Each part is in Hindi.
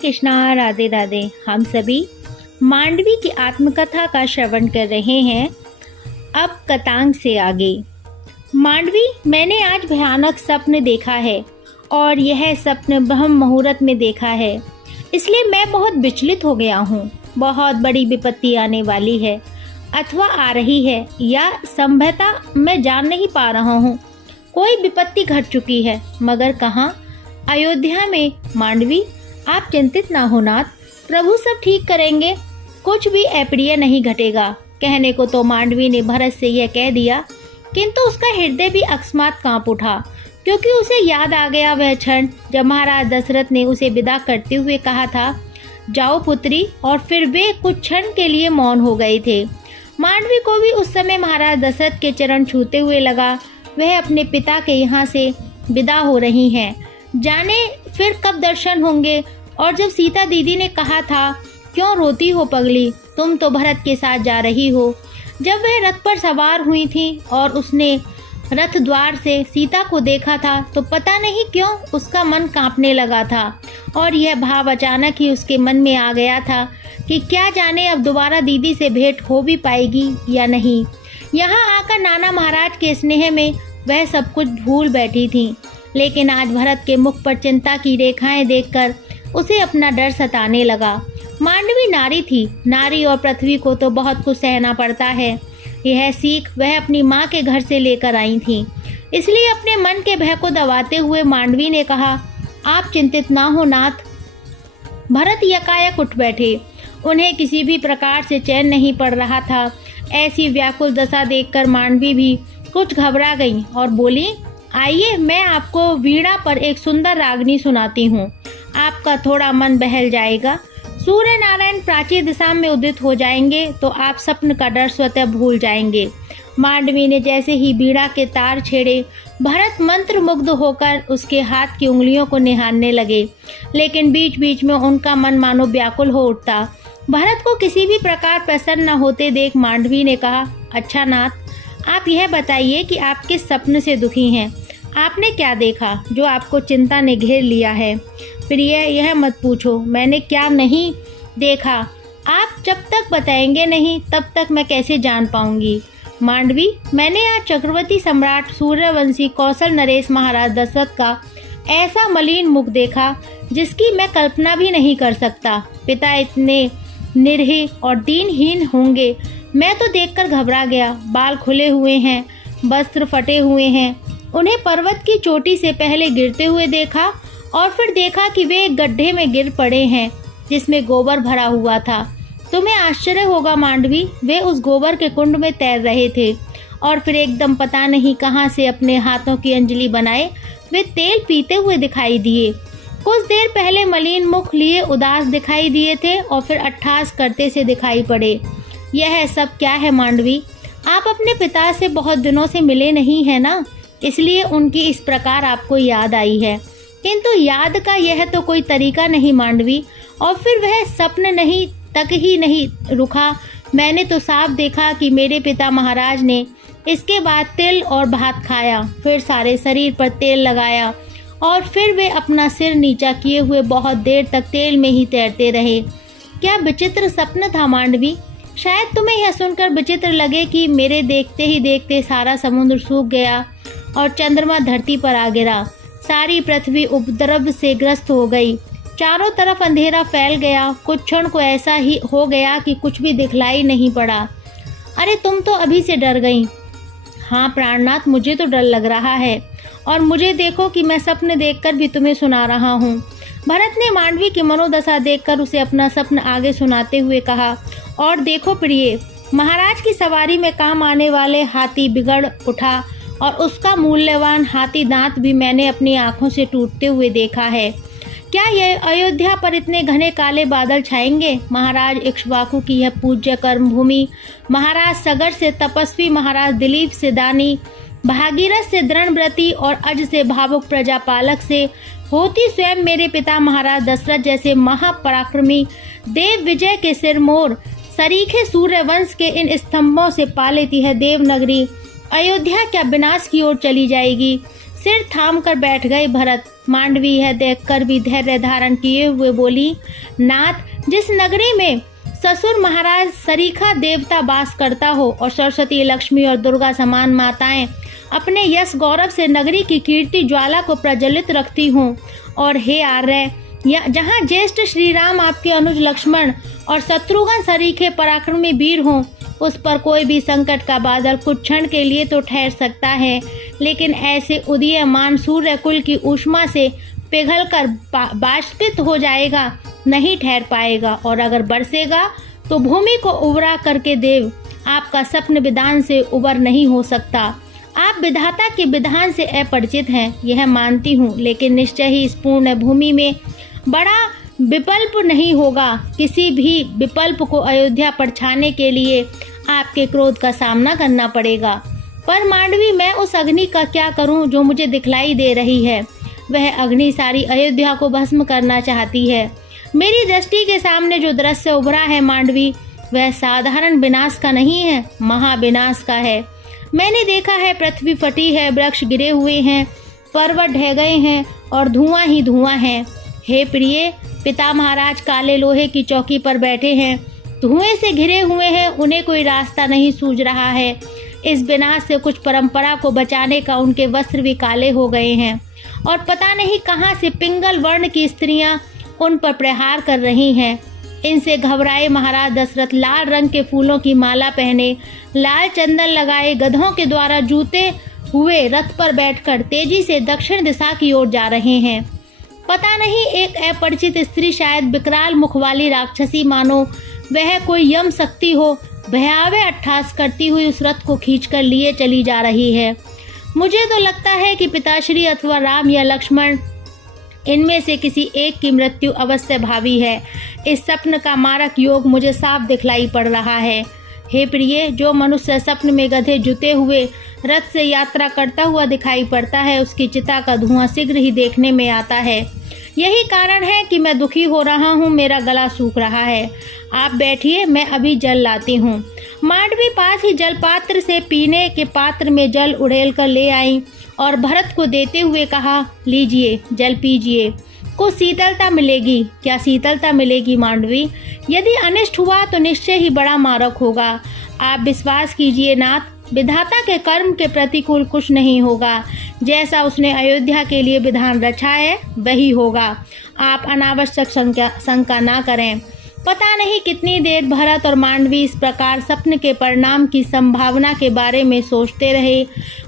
कृष्णा, राधे राधे। हम सभी मांडवी की आत्मकथा का श्रवण कर रहे हैं। अब कथांग से आगे। मांडवी, मैंने आज भयानक स्वप्न देखा है और यह स्वप्न ब्रह्म मुहूर्त में देखा है, इसलिए मैं बहुत विचलित हो गया हूँ। बहुत बड़ी विपत्ति आने वाली है अथवा आ रही है, या संभवतः मैं जान नहीं पा रहा हूँ। कोई विपत्ति घट चुकी है, मगर कहाँ? अयोध्या में। मांडवी, आप चिंतित ना हो नाथ, प्रभु सब ठीक करेंगे। कुछ भी अप्रिय नहीं घटेगा। कहने को तो मांडवी ने भरत से यह कह दिया, किंतु उसका हृदय भी अकस्मात कांप उठा, क्योंकि उसे याद आ गया वह क्षण जब महाराज दशरथ ने उसे विदा करते हुए कहा था, जाओ पुत्री, और फिर वे कुछ क्षण के लिए मौन हो गए थे। मांडवी को भी उस समय महाराज दशरथ के चरण छूते हुए लगा वह अपने पिता के यहाँ से विदा हो रही हैं। जाने फिर कब दर्शन होंगे। और जब सीता दीदी ने कहा था, क्यों रोती हो पगली, तुम तो भरत के साथ जा रही हो। जब वह रथ पर सवार हुई थी और उसने रथ द्वार से सीता को देखा था, तो पता नहीं क्यों उसका मन कांपने लगा था, और यह भाव अचानक ही उसके मन में आ गया था कि क्या जाने अब दोबारा दीदी से भेंट हो भी पाएगी या नहीं। यहाँ आकर नाना महाराज के स्नेह में वह सब कुछ भूल बैठी थी, लेकिन आज भरत के मुख पर चिंता की रेखाएं देखकर उसे अपना डर सताने लगा। मांडवी नारी थी, नारी और पृथ्वी को तो बहुत कुछ सहना पड़ता है। यह सीख वह अपनी माँ के घर से लेकर आई थी, इसलिए अपने मन के भय को दबाते हुए मांडवी ने कहा, आप चिंतित ना हो नाथ। भरत यकायक उठ बैठे। उन्हें किसी भी प्रकार से चैन नहीं पड़ रहा था। ऐसी व्याकुल दशा देखकर मांडवी भी कुछ घबरा गई और बोली, आइए मैं आपको वीणा पर एक सुंदर रागनी सुनाती हूँ, आपका थोड़ा मन बहल जाएगा। सूर्य नारायण प्राची दिशा में उदित हो जाएंगे तो आप स्वप्न का डर स्वतः भूल जाएंगे। मांडवी ने जैसे ही बीड़ा के तार छेड़े, भरत मंत्र मुग्ध होकर उसके हाथ की उंगलियों को निहारने लगे, लेकिन बीच बीच में उनका मन मानो व्याकुल हो उठता। भरत को किसी भी प्रकार प्रसन्न न होते देख मांडवी ने कहा, अच्छा नाथ, आप यह बताइए कि आप किस सपने से दुखी हैं। आपने क्या देखा जो आपको चिंता ने घेर लिया है। प्रिय, यह मत पूछो मैंने क्या नहीं देखा। आप जब तक बताएंगे नहीं तब तक मैं कैसे जान पाऊंगी। मांडवी, मैंने आज चक्रवर्ती सम्राट सूर्यवंशी कौशल नरेश महाराज दशरथ का ऐसा मलिन मुख देखा जिसकी मैं कल्पना भी नहीं कर सकता। पिता इतने निर्भय और दीनहीन होंगे, मैं तो देखकर घबरा गया। बाल खुले हुए हैं, वस्त्र फटे हुए हैं। उन्हें पर्वत की चोटी से पहले गिरते हुए देखा और फिर देखा कि वे एक गड्ढे में गिर पड़े हैं जिसमें गोबर भरा हुआ था। तुम्हें आश्चर्य होगा मांडवी, वे उस गोबर के कुंड में तैर रहे थे और फिर एकदम पता नहीं कहां से अपने हाथों की अंजलि बनाए वे तेल पीते हुए दिखाई दिए। कुछ देर पहले मलिन मुख लिए उदास दिखाई दिए थे और फिर अट्ठास करते से दिखाई पड़े। यह सब क्या है मांडवी? आप अपने पिता से बहुत दिनों से मिले नहीं है ना, इसलिए उनकी इस प्रकार आपको याद आई है। किंतु याद का यह तो कोई तरीका नहीं मांडवी। और फिर वह स्वप्न नहीं तक ही नहीं रुका। मैंने तो साफ देखा कि मेरे पिता महाराज ने इसके बाद तिल और भात खाया, फिर सारे शरीर पर तेल लगाया और फिर वे अपना सिर नीचा किए हुए बहुत देर तक तेल में ही तैरते रहे। क्या विचित्र स्वप्न था मांडवी। शायद तुम्हें यह सुनकर विचित्र लगे कि मेरे देखते ही देखते सारा समुद्र सूख गया और चंद्रमा धरती पर आ गिरा। सारी पृथ्वी उपद्रव से ग्रस्त हो गई। चारों तरफ अंधेरा फैल गया। कुछ क्षण को ऐसा ही हो गया कि कुछ भी दिखलाई नहीं पड़ा। अरे तुम तो अभी से डर गई। हाँ प्राणनाथ, मुझे तो डर लग रहा है, और मुझे देखो कि मैं स्वप्न देखकर भी तुम्हें सुना रहा हूँ। भरत ने मांडवी की मनोदशा देखकर उसे अपना स्वप्न आगे सुनाते हुए कहा, और देखो प्रिय, महाराज की सवारी में काम आने वाले हाथी बिगड़ उठा और उसका मूल्यवान हाथी दांत भी मैंने अपनी आंखों से टूटते हुए देखा है। क्या यह अयोध्या पर इतने घने काले बादल छाएंगे? महाराज इक्ष्वाकु की यह पूज्य कर्म भूमि, महाराज सगर से तपस्वी, महाराज दिलीप से दानी, भागीरथ से दृढ़व्रती और अज से भावुक प्रजापालक से होती स्वयं मेरे पिता महाराज दशरथ जैसे महापराक्रमी देव विजय के सिरमौर सरीखे सूर्यवंश के इन स्तंभों से पालित यह देवनगरी अयोध्या क्या विनाश की ओर चली जाएगी। सिर थाम कर बैठ गए भरत। मांडवी यह देखकर भी धैर्य धारण किए हुए बोली, नाथ, जिस नगरी में ससुर महाराज सरीखा देवता वास करता हो और सरस्वती, लक्ष्मी और दुर्गा समान माताएं अपने यश गौरव से नगरी की कीर्ति ज्वाला को प्रज्वलित रखती हूँ, और हे आर्य, जहाँ ज्येष्ठ श्री राम आपके अनुज लक्ष्मण और शत्रुघ्न सरीखे पराक्रमी वीर हों, उस पर कोई भी संकट का बादल कुछ क्षण के लिए तो ठहर सकता है, लेकिन ऐसे उदीयमान सूर्य कुल की ऊष्मा से पिघलकर बाष्पित हो जाएगा, नहीं ठहर पाएगा, और अगर बरसेगा तो भूमि को उबरा करके देव आपका स्वप्न विधान से उबर नहीं हो सकता। आप विधाता के विधान से अपरिचित हैं, यह मानती हूँ, लेकिन निश्चय ही इस पूर्ण भूमि में बड़ा विकल्प नहीं होगा। किसी भी विकल्प को अयोध्या पर छाने के लिए आपके क्रोध का सामना करना पड़ेगा। पर मांडवी, मैं उस अग्नि का क्या करूं जो मुझे दिखलाई दे रही है? वह अग्नि सारी अयोध्या को भस्म करना चाहती है। मेरी दृष्टि के सामने जो दृश्य उभरा है मांडवी, वह साधारण विनाश का नहीं है, महाविनाश का है। मैंने देखा है, पृथ्वी फटी है, वृक्ष गिरे हुए हैं, पर्वत ढह गए हैं और धुआं ही धुआं है। हे प्रिय, पिता महाराज काले लोहे की चौकी पर बैठे हैं, धुएं से घिरे हुए हैं, उन्हें कोई रास्ता नहीं सूझ रहा है। इस विनाश से कुछ परंपरा को बचाने का उनके वस्त्र भी काले हो गए हैं, और पता नहीं कहां से पिंगल वर्ण की स्त्रियां उन पर प्रहार कर रही हैं। इनसे घबराए महाराज दशरथ लाल रंग के फूलों की माला पहने, लाल चंदन लगाए, गधों के द्वारा जूते हुए रथ पर बैठकर तेजी से दक्षिण दिशा की ओर जा रहे हैं। पता नहीं एक अपरिचित स्त्री, शायद विकराल मुख वाली राक्षसी, मानो वह कोई यम शक्ति हो, भयावह अट्टहास करती हुई उस रथ को खींचकर लिए चली जा रही है। मुझे तो लगता है कि पिताश्री अथवा राम या लक्ष्मण, इनमें से किसी एक की मृत्यु अवश्य भावी है। इस स्वप्न का मारक योग मुझे साफ दिखलाई पड़ रहा है। हे प्रिय, जो मनुष्य स्वप्न में गधे जुते हुए रथ से यात्रा करता हुआ दिखाई पड़ता है, उसकी चिता का धुआं शीघ्र ही देखने में आता है। यही कारण है कि मैं दुखी हो रहा हूँ, मेरा गला सूख रहा है। आप बैठिए, मैं अभी जल लाती हूँ। मांडवी पास ही जल पात्र से पीने के पात्र में जल उड़ेल कर ले आई और भरत को देते हुए कहा, लीजिए, जल पीजिए, को शीतलता मिलेगी। क्या शीतलता मिलेगी मांडवी? यदि अनिष्ट हुआ तो निश्चय ही बड़ा मारक होगा। आप विश्वास कीजिए नाथ, विधाता के कर्म के प्रतिकूल कुछ नहीं होगा। जैसा उसने अयोध्या के लिए विधान रचा है वही होगा। आप अनावश्यक शंका ना करें। पता नहीं कितनी देर भरत और मांडवी इस प्रकार स्वप्न के परिणाम की संभावना के बारे में सोचते रहे।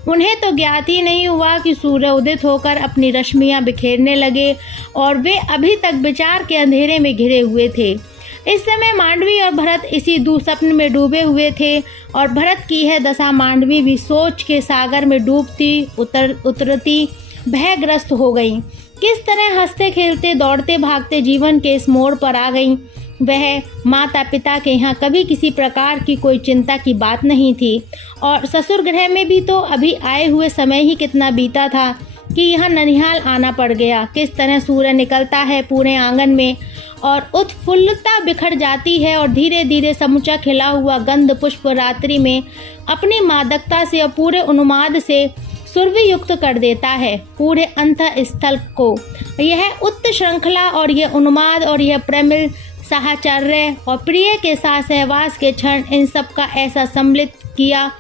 उन्हें तो ज्ञात ही नहीं हुआ कि सूर्य उदित होकर अपनी रश्मियां बिखेरने लगे और वे अभी तक विचार के अंधेरे में घिरे हुए थे। इस समय मांडवी और भरत इसी दुःस्वप्न में डूबे हुए थे और भरत की यह दशा मांडवी भी सोच के सागर में डूबती उतरती भयग्रस्त हो गई। किस तरह हंसते खेलते दौड़ते भागते जीवन के इस मोड़ पर आ गई। वह माता पिता के यहाँ कभी किसी प्रकार की कोई चिंता की बात नहीं थी, और ससुर गृह में भी तो अभी आए हुए समय ही कितना बीता था कि यहाँ ननिहाल आना पड़ गया। किस तरह सूर्य निकलता है पूरे आंगन में और उत्फुल्लता बिखर जाती है और धीरे धीरे समूचा खिला हुआ गंध पुष्प रात्रि में अपनी मादकता से और पूरे उन्माद से सुरभि युक्त कर देता है पूरे अंतः स्थल को। यह उत्त श्रृंखला और यह उन्माद और यह प्रेमिल साहचर्य और प्रिय के साथ सहवास के क्षण, इन सब का ऐसा सम्मिलित किया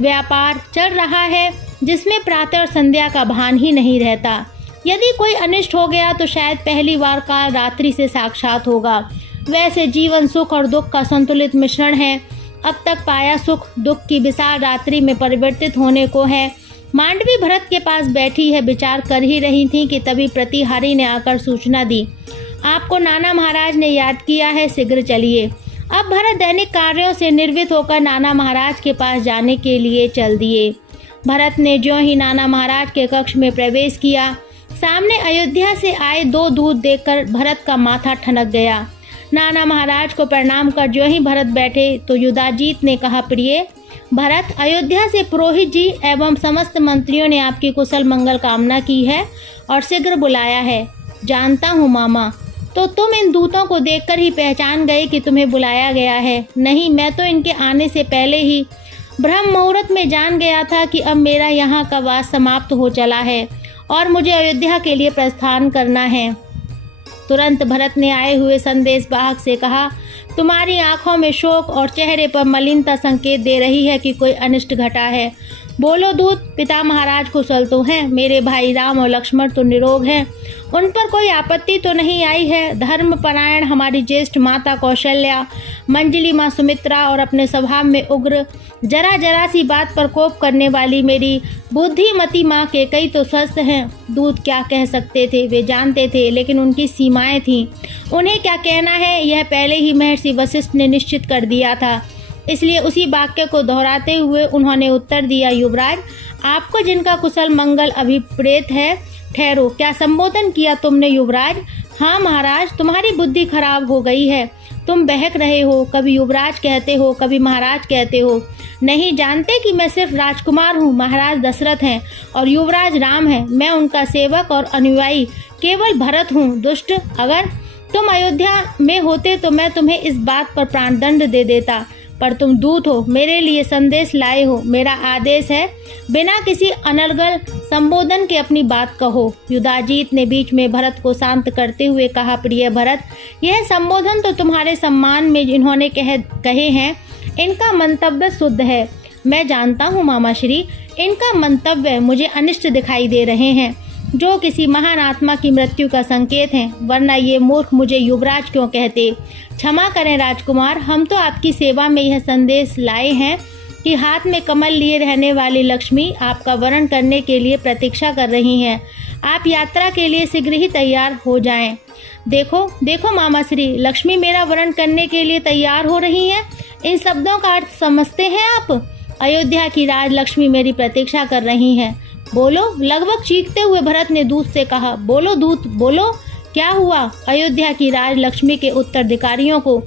व्यापार चल रहा है जिसमें प्रातः और संध्या का भान ही नहीं रहता। यदि कोई अनिष्ट हो गया तो शायद पहली बार काल रात्रि से साक्षात होगा। वैसे जीवन सुख और दुख का संतुलित मिश्रण है। अब तक पाया सुख दुख की विशाल रात्रि में परिवर्तित होने को है। मांडवी भरत के पास बैठी है, विचार कर ही रही थी कि तभी प्रतिहारी ने आकर सूचना दी, आपको नाना महाराज ने याद किया है, शीघ्र चलिए। अब भरत दैनिक कार्यों से निर्वित होकर नाना महाराज के पास जाने के लिए चल दिए। भरत ने ज्यों ही नाना महाराज के कक्ष में प्रवेश किया, सामने अयोध्या से आए दो दूत देखकर भरत का माथा ठनक गया। नाना महाराज को प्रणाम कर ज्यों ही भरत बैठे तो युधाजीत ने कहा, प्रिय भरत, अयोध्या से पुरोहित जी एवं समस्त मंत्रियों ने आपकी कुशल मंगल कामना की है और शीघ्र बुलाया है। जानता हूँ मामा, तो तुम इन दूतों को देखकर ही पहचान गए कि तुम्हें बुलाया गया है। नहीं, मैं तो इनके आने से पहले ही ब्रह्म मुहूर्त में जान गया था कि अब मेरा यहाँ का वास समाप्त हो चला है और मुझे अयोध्या के लिए प्रस्थान करना है। तुरंत भरत ने आए हुए संदेश वाहक से कहा, तुम्हारी आंखों में शोक और चेहरे पर मलिनता संकेत दे रही है कि कोई अनिष्ट घटा है। बोलो दूत, पिता महाराज कुशल तो हैं, मेरे भाई राम और लक्ष्मण तो निरोग हैं, उन पर कोई आपत्ति तो नहीं आई है। धर्मपरायण हमारी ज्येष्ठ माता कौशल्या, मंजली माँ सुमित्रा और अपने स्वभाव में उग्र, जरा जरा सी बात पर कोप करने वाली मेरी बुद्धिमती माँ के कई तो स्वस्थ हैं। दूत क्या कह सकते थे, वे जानते थे, लेकिन उनकी सीमाएं थीं। उन्हें क्या कहना है यह पहले ही महर्षि वशिष्ठ ने निश्चित कर दिया था। इसलिए उसी वाक्य को दोहराते हुए उन्होंने उत्तर दिया, युवराज, आपको जिनका कुशल मंगल अभिप्रेत है, ठहरो। क्या संबोधन किया तुमने युवराज? हाँ महाराज, तुम्हारी बुद्धि खराब हो गई है, तुम बहक रहे हो, कभी युवराज कहते हो, कभी महाराज कहते हो। नहीं जानते कि मैं सिर्फ राजकुमार हूँ, महाराज दशरथ हैं और युवराज राम हैं। मैं उनका सेवक और अनुयायी केवल भरत हूँ। दुष्ट, अगर तुम अयोध्या में होते तो मैं तुम्हें इस बात पर प्राणदंड दे देता, पर तुम दूत हो, मेरे लिए संदेश लाए हो। मेरा आदेश है, बिना किसी अनर्गल संबोधन के अपनी बात कहो। युधाजीत ने बीच में भरत को शांत करते हुए कहा, प्रिय भरत, यह संबोधन तो तुम्हारे सम्मान में जिन्होंने कहे हैं, इनका मंतव्य शुद्ध है। मैं जानता हूँ मामाश्री, इनका मंतव्य मुझे अनिष्ट दिखाई दे रहे हैं, जो किसी महान आत्मा की मृत्यु का संकेत है, वरना ये मूर्ख मुझे युवराज क्यों कहते। क्षमा करें राजकुमार, हम तो आपकी सेवा में यह संदेश लाए हैं कि हाथ में कमल लिए रहने वाली लक्ष्मी आपका वरण करने के लिए प्रतीक्षा कर रही हैं। आप यात्रा के लिए शीघ्र ही तैयार हो जाएं। देखो देखो मामाश्री, लक्ष्मी मेरा वरण करने के लिए तैयार हो रही हैं। इन शब्दों का अर्थ समझते हैं आप? अयोध्या की राजलक्ष्मी मेरी प्रतीक्षा कर रही हैं। बोलो, लगभग चीखते हुए भरत ने दूत से कहा। बोलो दूत, बोलो, क्या हुआ? अयोध्या की राजलक्ष्मी के उत्तराधिकारियों को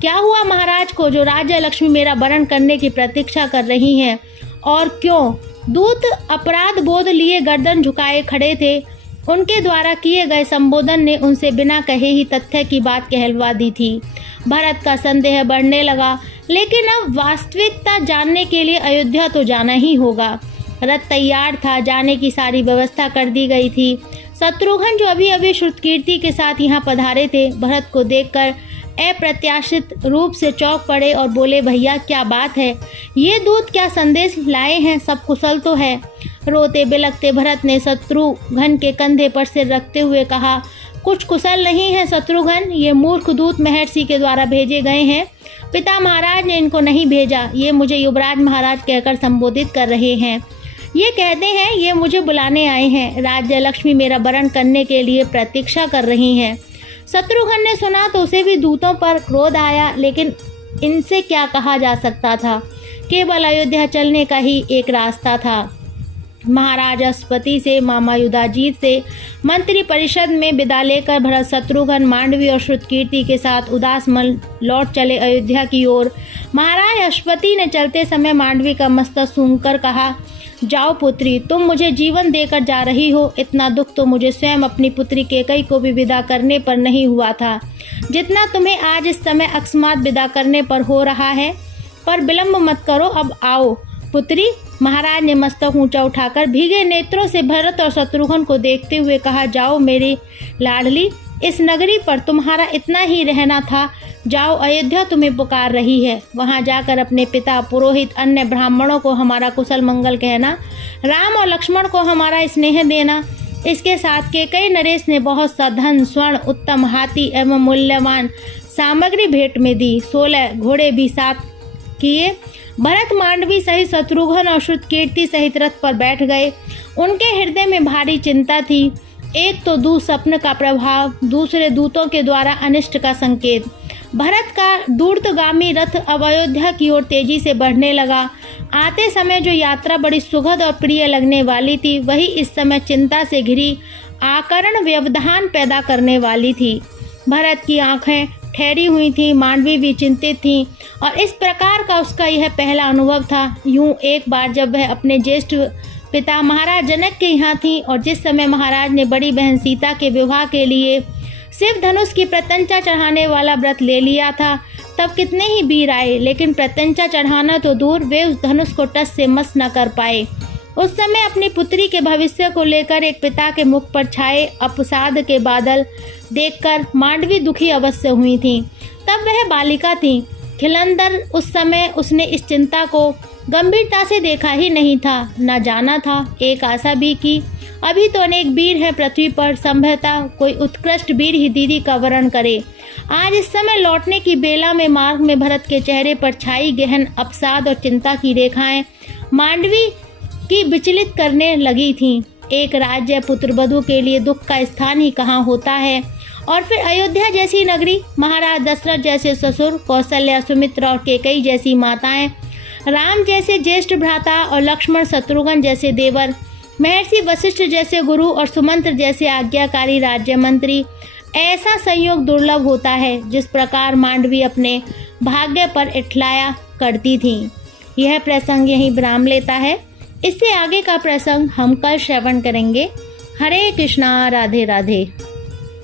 क्या हुआ? महाराज को, जो राज्य लक्ष्मी मेरा वरण करने की प्रतीक्षा कर रही हैं। और क्यों? दूत अपराध बोध लिए गर्दन झुकाए खड़े थे। उनके द्वारा किए गए संबोधन ने उनसे बिना कहे ही तथ्य की बात कहलवा दी थी। भरत का संदेह बढ़ने लगा, लेकिन अब वास्तविकता जानने के लिए अयोध्या तो जाना ही होगा। रथ तैयार था, जाने की सारी व्यवस्था कर दी गई थी। शत्रुघ्न, जो अभी अभी श्रुतकीर्ति के साथ यहाँ पधारे थे, भरत को देखकर अप्रत्याशित रूप से चौंक पड़े और बोले, भैया क्या बात है? ये दूत क्या संदेश लाए हैं? सब कुशल तो है? रोते बिलखते भरत ने शत्रुघ्न के कंधे पर सिर रखते हुए कहा, कुछ कुशल नहीं है शत्रुघ्न, ये मूर्ख दूत महर्षि के द्वारा भेजे गए हैं। पिता महाराज ने इनको नहीं भेजा, ये मुझे युवराज महाराज कहकर संबोधित कर रहे हैं। ये कहते हैं ये मुझे बुलाने आए हैं, राज्य लक्ष्मी मेरा वरण करने के लिए प्रतीक्षा कर रही हैं। शत्रुघ्न ने सुना तो उसे भी दूतों पर क्रोध आया, लेकिन इनसे क्या कहा जा सकता था? केवल अयोध्या चलने का ही एक रास्ता था। महाराज अश्वति से, मामा युधाजीत से मंत्री परिषद में विदा लेकर भरत, शत्रुघ्न, मांडवी और श्रुतकीर्ति के साथ उदास मन लौट चले अयोध्या की ओर। महाराज अश्वति ने चलते समय मांडवी का मस्तक सूंघकर कहा, जाओ पुत्री, तुम मुझे जीवन देकर जा रही हो। इतना दुख तो मुझे स्वयं अपनी पुत्री कैकेयी को भी विदा करने पर नहीं हुआ था, जितना तुम्हें आज इस समय अकस्मात विदा करने पर हो रहा है। पर विलंब मत करो, अब आओ पुत्री। महाराज ने मस्तक ऊंचा उठाकर भीगे नेत्रों से भरत और शत्रुघ्न को देखते हुए कहा, जाओ मेरी लाडली, इस नगरी पर तुम्हारा इतना ही रहना था। जाओ, अयोध्या तुम्हें पुकार रही है। वहां जाकर अपने पिता, पुरोहित, अन्य ब्राह्मणों को हमारा कुशल मंगल कहना। राम और लक्ष्मण को हमारा स्नेह देना। इसके साथ कैकेयी नरेश ने बहुत सा धन, स्वर्ण, उत्तम हाथी एवं मूल्यवान सामग्री भेंट में दी। 16 घोड़े भी साथ किए। भरत, मांडवी सहित शत्रुघ्न और श्रुतकीर्ति सहित रथ पर बैठ गए। उनके हृदय में भारी चिंता थी। एक तो दुःस्वप्न का प्रभाव, दूसरे दूतों के द्वारा अनिष्ट का संकेत। भरत का दूरगामी रथ अब अयोध्या की ओर तेजी से बढ़ने लगा। आते समय जो यात्रा बड़ी सुखद और प्रिय लगने वाली थी, वही इस समय चिंता से घिरी आकर्ण व्यवधान पैदा करने वाली थी। भरत की आंखें ठहरी हुई थी, मांडवी भी चिंतित थी, और इस प्रकार का उसका यह पहला अनुभव था। यूं एक बार जब वह अपने ज्येष्ठ पिता महाराज जनक के यहाँ थी, और जिस समय महाराज ने बड़ी बहन सीता के विवाह के लिए शिव धनुष की प्रत्यंचा चढ़ाने वाला व्रत ले लिया था, तब कितने ही वीर आए, लेकिन प्रत्यंचा चढ़ाना तो दूर, वे उस धनुष को टस से मस न कर पाए। उस समय अपनी पुत्री के भविष्य को लेकर एक पिता के मुख पर छाए अवसाद के बादल देखकर मांडवी दुखी अवश्य हुई थी। तब वह बालिका थी, खिलंदर। उस समय उसने इस चिंता को गंभीरता से देखा ही नहीं था, न जाना था। एक आशा भी की, अभी तो अनेक वीर हैं पृथ्वी पर, संभवतः कोई उत्कृष्ट वीर ही दीदी का वरण करे। आज इस समय लौटने की बेला में मार्ग में भरत के चेहरे पर छाई गहन अवसाद और चिंता की रेखाएं मांडवी की विचलित करने लगी थीं। एक राज्य पुत्रवधू के लिए दुख का स्थान ही कहाँ होता है। और फिर अयोध्या जैसी नगरी, महाराज दशरथ जैसे ससुर, कौशल्या, सुमित्रा और कैकेयी जैसी माताएं, राम जैसे ज्येष्ठ भ्राता और लक्ष्मण शत्रुघ्न जैसे देवर, महर्षि वशिष्ठ जैसे गुरु और सुमंत्र जैसे आज्ञाकारी राज्य मंत्री। ऐसा संयोग दुर्लभ होता है जिस प्रकार मांडवी अपने भाग्य पर इठलाया करती थी। यह प्रसंग यहीं विराम लेता है। इससे आगे का प्रसंग हम कल श्रवण करेंगे। हरे कृष्णा, राधे राधे।